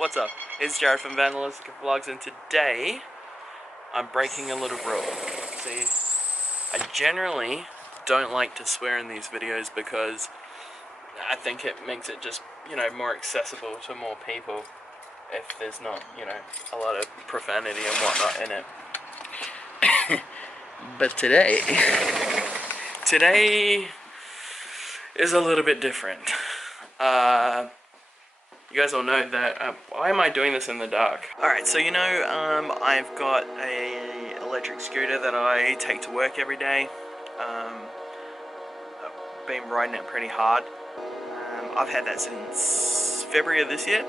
What's up? It's Jared from Vandalistica Vlogs, and today I'm breaking a little rule. See, I generally don't like to swear in these videos because I think it makes it just, more accessible to more people if there's not, a lot of profanity and whatnot in it. But today is a little bit different. You guys all know that, why am I doing this in the dark? Alright, so I've got a electric scooter that I take to work every day. I've been riding it pretty hard. I've had that since February of this year,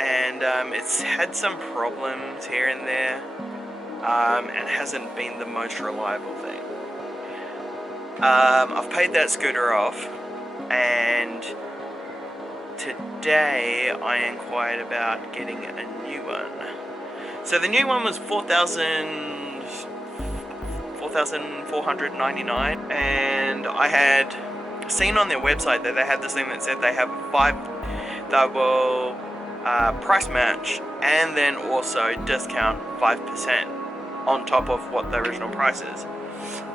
and it's had some problems here and there, and hasn't been the most reliable thing. I've paid that scooter off, and today I inquired about getting a new one. So the new one was $4,499, and I had seen on their website that they had this thing that said they will price match and then also discount 5% on top of what the original price is.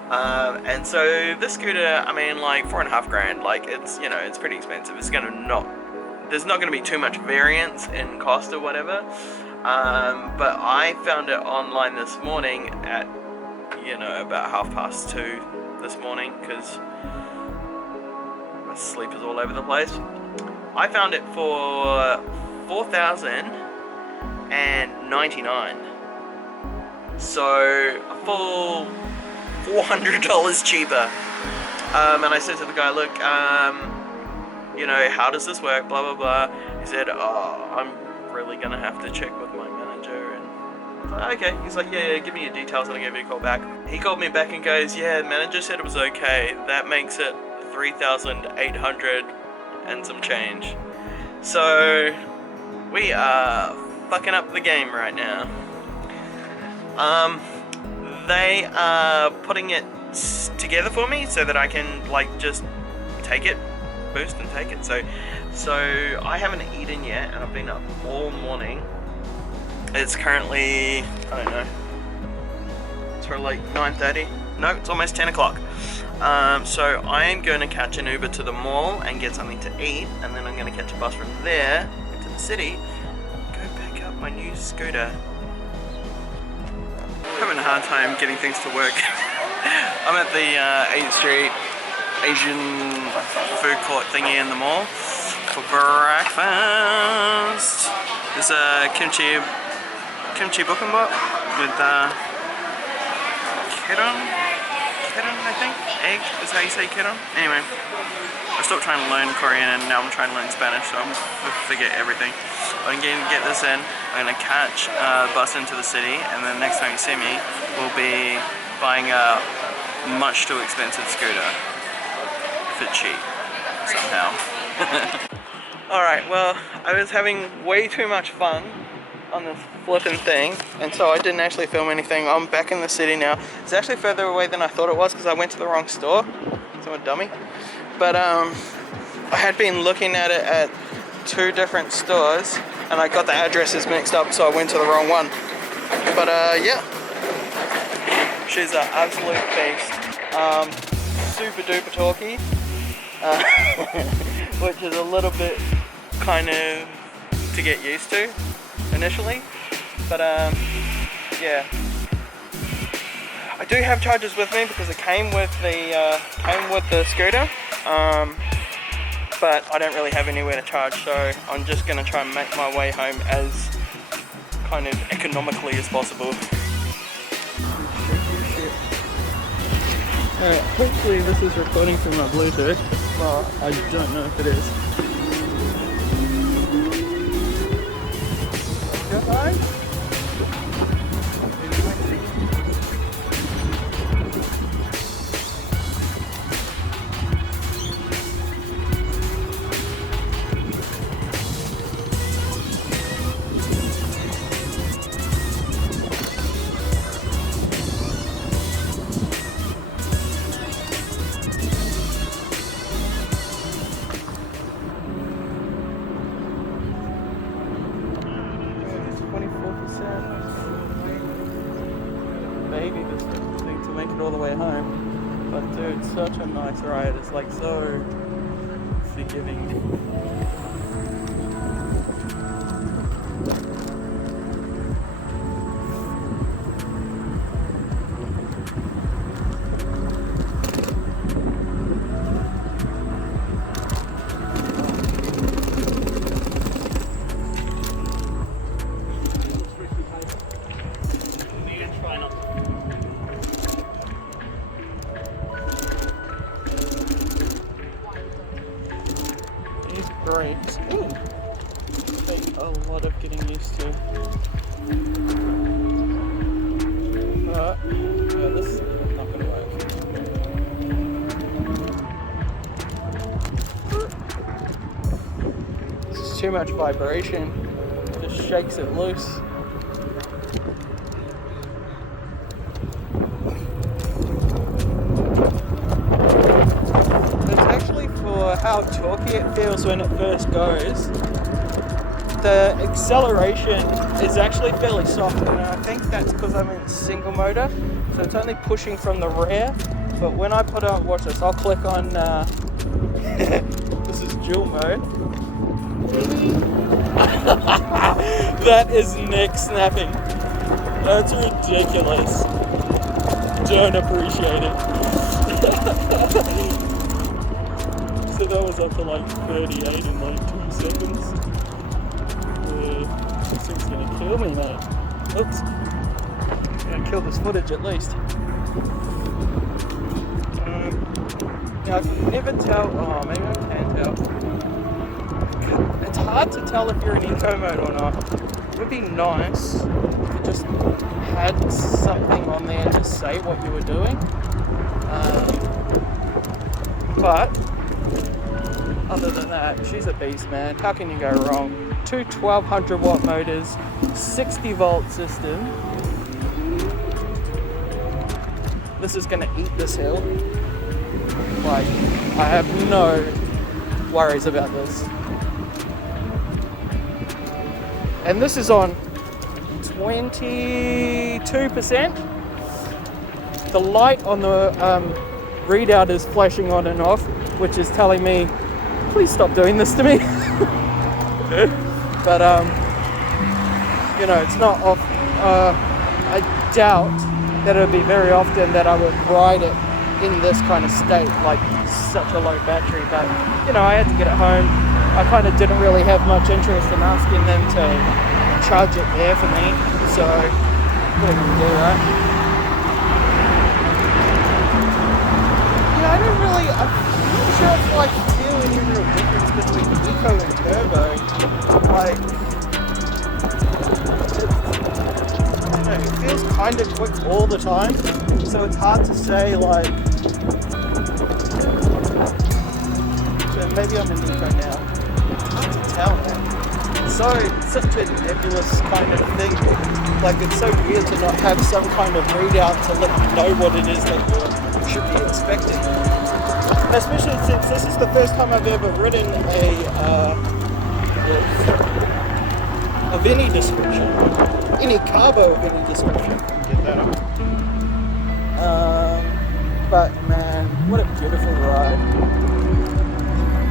And so this scooter, like $4,500, like it's pretty expensive. There's not going to be too much variance in cost or whatever. But I found it online this morning at, about 2:30 this morning, because my sleep is all over the place. I found it for $4,099. So a full $400 cheaper. And I said to the guy, look, how does this work, blah, blah, blah. He said, I'm really going to have to check with my manager. And I was like, okay. He's like, yeah, give me your details and I'll give you a call back. He called me back and goes, yeah, the manager said it was okay. That makes it $3,800 and some change. So we are fucking up the game right now. They are putting it together for me so that I can just take it, boost and take it. So I haven't eaten yet, and I've been up all morning. It's currently, I don't know, it's for 9:30. No, it's almost 10 o'clock. So I am going to catch an Uber to the mall and get something to eat, and then I'm going to catch a bus from there into the city, go pick up my new scooter. Having a hard time getting things to work. I'm at the 8th Street Asian food court thingy in the mall for breakfast. There's a kimchi bokkeumbap with kiron, I think. Egg is how you say kiron. Anyway, I stopped trying to learn Korean and now I'm trying to learn Spanish, so I'm gonna forget everything. But I'm going to get this in. I'm going to catch a bus into the city, and then the next time you see me, we'll be buying a much too expensive scooter. If it's cheap, somehow. Alright, well, I was having way too much fun on this flipping thing, and so I didn't actually film anything. I'm back in the city now. It's actually further away than I thought it was because I went to the wrong store. So I'm a dummy. But I had been looking at it at 2 different stores, and I got the addresses mixed up, so I went to the wrong one. But yeah, she's an absolute beast. Super duper talky, which is a little bit kind of to get used to initially. But yeah, I do have chargers with me because it came with the scooter. But I don't really have anywhere to charge, so I'm just going to try and make my way home as kind of economically as possible. Alright, hopefully this is recording through my Bluetooth, but I don't know if it is. Goodbye. 24%. Maybe this thing to make it all the way home. But dude, such a nice ride. It's like so forgiving. These brakes, ooh, take a lot of getting used to. But yeah, this is not going to work. This is too much vibration. It just shakes it loose. How torquey it feels when it first goes. The acceleration is actually fairly soft, and I think that's because I'm in single motor, so it's only pushing from the rear. But when I put on, watch this, I'll click on this is dual mode. That is neck snapping. That's ridiculous. Don't appreciate it. So that was up to like 38 in like 2 seconds. This thing's gonna kill me, mate. Oops. Gonna kill this footage at least. Now I can never tell, oh maybe I can tell. It's hard to tell if you're in eco mode or not. It would be nice if you just had something on there to say what you were doing. But other than that, she's a beast, man. How can you go wrong? 2 1200 watt motors, 60 volt system. This is gonna eat this hill. Like, I have no worries about this. And this is on 22%. The light on the readout is flashing on and off, which is telling me, please stop doing this to me. But you know, it's not off. I doubt that it would be very often that I would ride it in this kind of state, like such a low battery. But you know, I had to get it home. I kind of didn't really have much interest in asking them to charge it there for me, so what am I gonna do, right? Yeah, I don't really. I'm not sure if like any real difference between eco and turbo. Like, it feels kind of quick all the time, so it's hard to say like. So maybe I'm in eco now. It's hard to tell, man. Such a nebulous kind of thing. Like, it's so weird to not have some kind of readout to let you know what it is that you should be expecting. Especially since this is the first time I've ever ridden of any description, any carbo of any description. Get that up. But man, what a beautiful ride!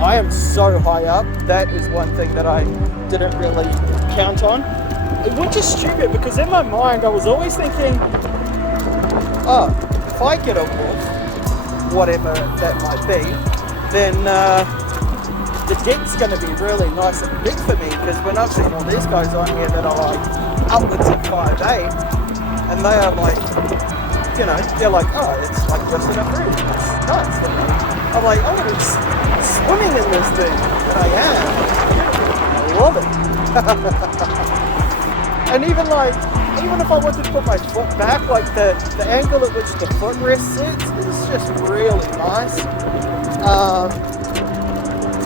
I am so high up. That is one thing that I didn't really count on. Which is stupid because in my mind I was always thinking, oh, if I get a wolf, whatever that might be, then the deck's going to be really nice and big for me, because when I've seen all these guys on here that are like upwards of 5'8", and they are like, you know, they're like, oh, it's like just enough room, it's nice for me. I'm like, I'm going to be swimming in this thing, and I am. I love it. And even if I wanted to put my foot back, like the angle at which the footrest sits is just really nice.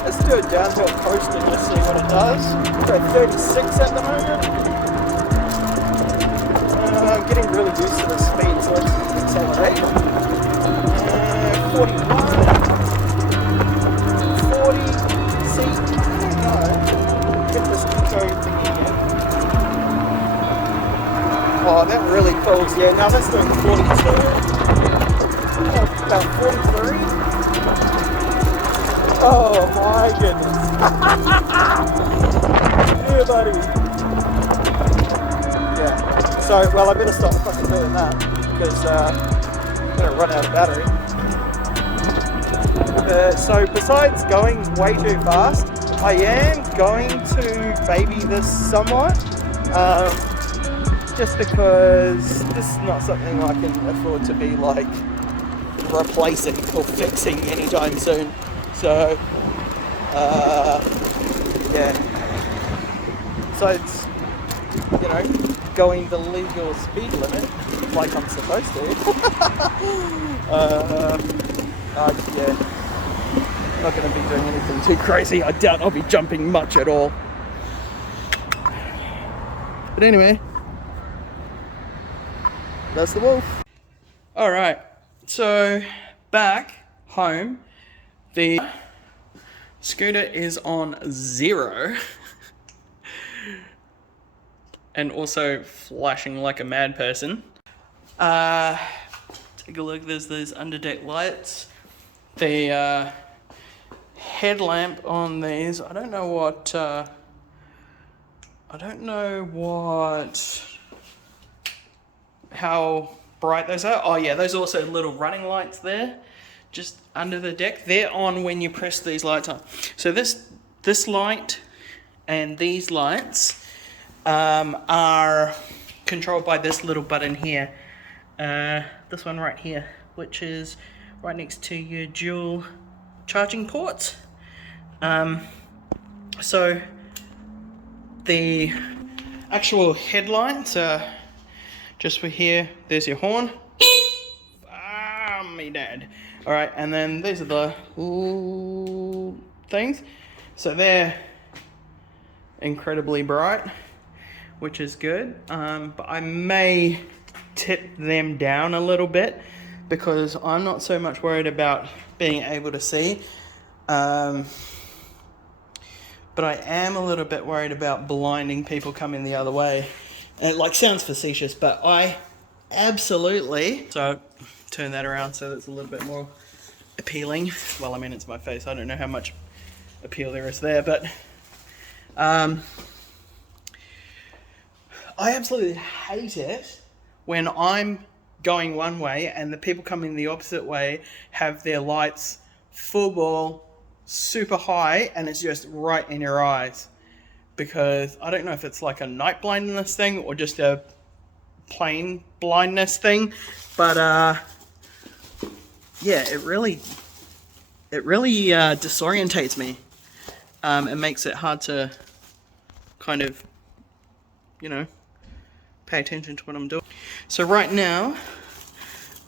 Let's do a downhill coast and just see what it does. We're at 36 at the moment. I'm getting really used to the speed, so let's accelerate. 41, 40, see, I don't know. Get this eco thingy again. Oh, that really cools. Yeah, now that's doing 42. Oh, about 43. Oh my goodness. Yeah, buddy. Yeah. So, well, I better stop fucking doing that because I'm gonna run out of battery. So besides going way too fast, I am going to baby this somewhat. Just because this is not something I can afford to be like replacing or fixing anytime soon. So, yeah. So it's, you know, going the legal speed limit like I'm supposed to. Yeah. Not going to be doing anything too crazy. I doubt I'll be jumping much at all. But anyway, that's the wolf. Alright, so back home, the scooter is on 0 and also flashing like a mad person. Take a look, there's those underdeck lights. The headlamp on these, I don't know how bright those are. Oh yeah, those are also little running lights there, just under the deck. They're on when you press these lights on. So this light and these lights are controlled by this little button here. This one right here, which is right next to your dual charging ports. So the actual headlights are just for here. There's your horn. Me dad. Alright, and then these are the things. So they're incredibly bright, which is good. But I may tip them down a little bit because I'm not so much worried about being able to see. But I am a little bit worried about blinding people coming the other way. And it like sounds facetious, but I absolutely... So turn that around so it's a little bit more appealing. Well, I mean, it's my face. I don't know how much appeal there is there, but I absolutely hate it when I'm going one way and the people coming the opposite way have their lights full ball, super high, and it's just right in your eyes. Because I don't know if it's like a night blindness thing or just a plain blindness thing, but yeah, it really disorientates me. It makes it hard to kind of, you know, pay attention to what I'm doing. So right now,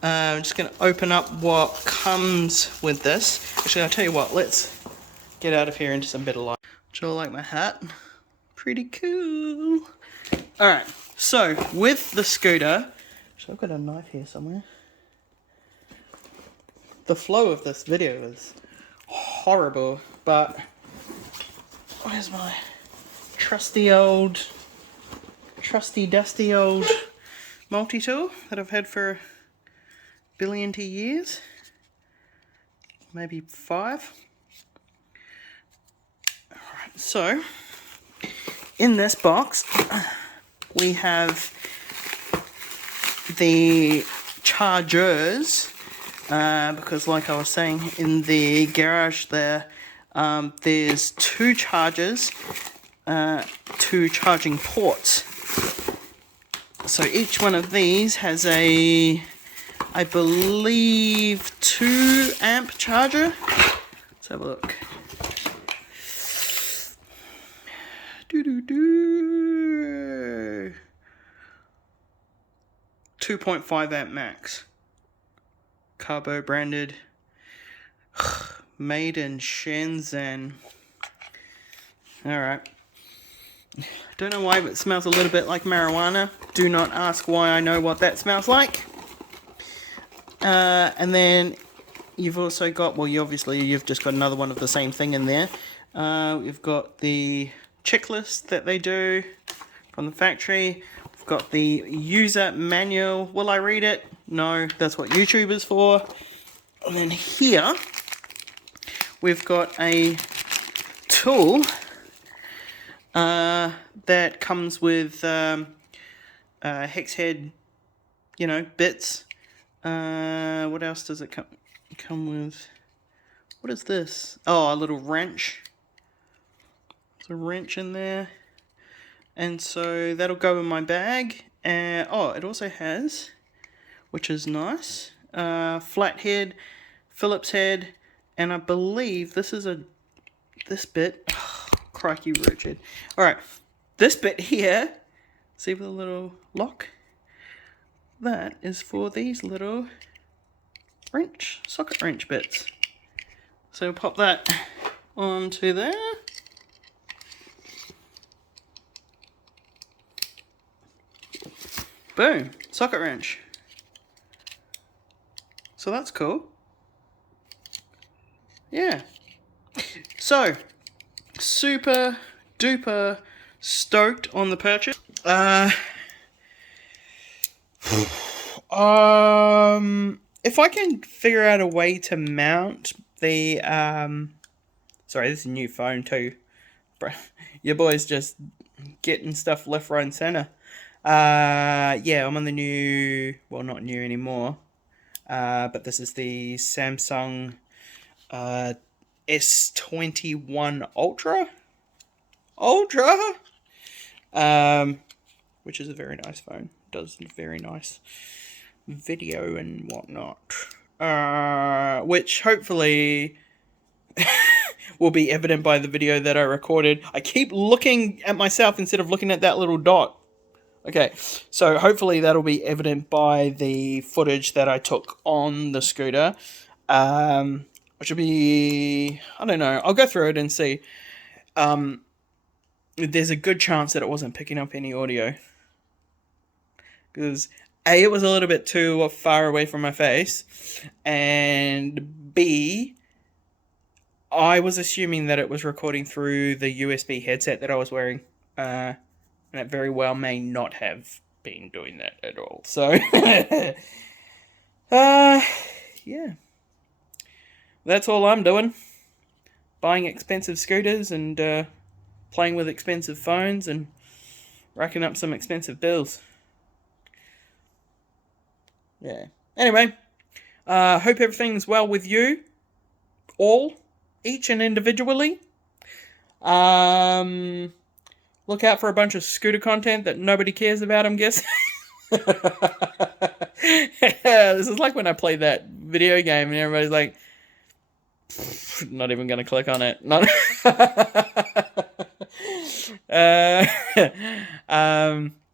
I'm just going to open up what comes with this. Actually, I'll tell you what, let's get out of here into some better light. Do you like my hat? Pretty cool. Alright, so with the scooter, so I've got a knife here somewhere. The flow of this video is horrible, but where's my trusty dusty old multi-tool that I've had for 1 billion years? Maybe 5. Alright, so in this box we have the chargers, because like I was saying in the garage there, there's 2 chargers, 2 charging ports. So each one of these has a, I believe, 2 amp charger. Let's have a look. 2.5 amp max. Carbo branded. Made in Shenzhen. Alright. Don't know why, but it smells a little bit like marijuana. Do not ask why I know what that smells like. And then you've also got, well, you've just got another one of the same thing in there. We've got the checklist that they do from the factory. We've I've got the user manual. Will I read it? No, that's what YouTube is for. And then here, we've got a tool that comes with hex head, you know, bits. What else does it come with? What is this? Oh, a little wrench. There's a wrench in there. And so that'll go in my bag. Oh, it also has, which is nice, flat head, Phillips head, and I believe this is this bit. Oh, crikey, Richard. Alright, this bit here, see with a little lock? That is for these little socket wrench bits. So pop that onto there. Boom, socket wrench. So that's cool. Yeah. So, super duper stoked on the purchase. If I can figure out a way to mount the sorry, this is a new phone too. Your boy's just getting stuff left, right, and center. Yeah, I'm on the new, well, not new anymore, but this is the Samsung S21 Ultra, which is a very nice phone. Does very nice video and whatnot, which hopefully will be evident by the video that I recorded. I keep looking at myself instead of looking at that little dot. Okay, so hopefully that'll be evident by the footage that I took on the scooter, which will be, I don't know, I'll go through it and see. There's a good chance that it wasn't picking up any audio, because A, it was a little bit too far away from my face, and B, I was assuming that it was recording through the USB headset that I was wearing, and it very well may not have been doing that at all. So, yeah. That's all I'm doing. Buying expensive scooters and playing with expensive phones and racking up some expensive bills. Yeah. Anyway, hope everything's well with you. All. Each and individually. Look out for a bunch of scooter content that nobody cares about, I'm guessing. This is like when I played that video game and everybody's like, not even going to click on it. Not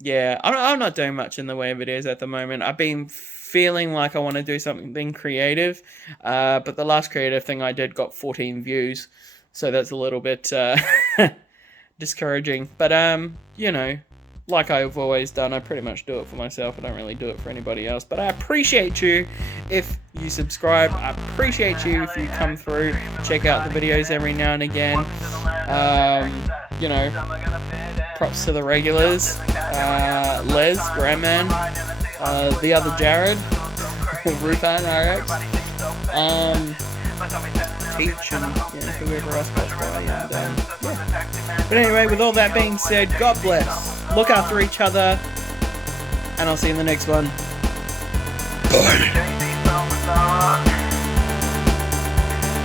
yeah, I'm not doing much in the way of videos at the moment. I've been feeling like I want to do something creative, but the last creative thing I did got 14 views, so that's a little bit discouraging. But you know, like I've always done, I pretty much do it for myself. I don't really do it for anybody else. But I appreciate you if you subscribe. I appreciate you if you come through, check out the videos every now and again. You know, props to the regulars, Les, Grandman, the other Jared, Rupan RX, Peach, and whoever else got by. And, yeah. But anyway, with all that being said, God bless. Look after each other, and I'll see you in the next one. So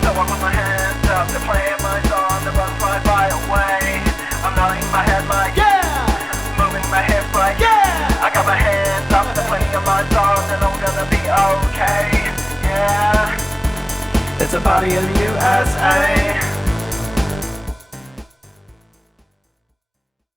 I put my hands up to play my song, the run fly away. I'm nodding my head like, yeah! Moving my hips like, yeah! I got my hands up to play my song, and I'm gonna be okay, yeah. It's a party in the USA.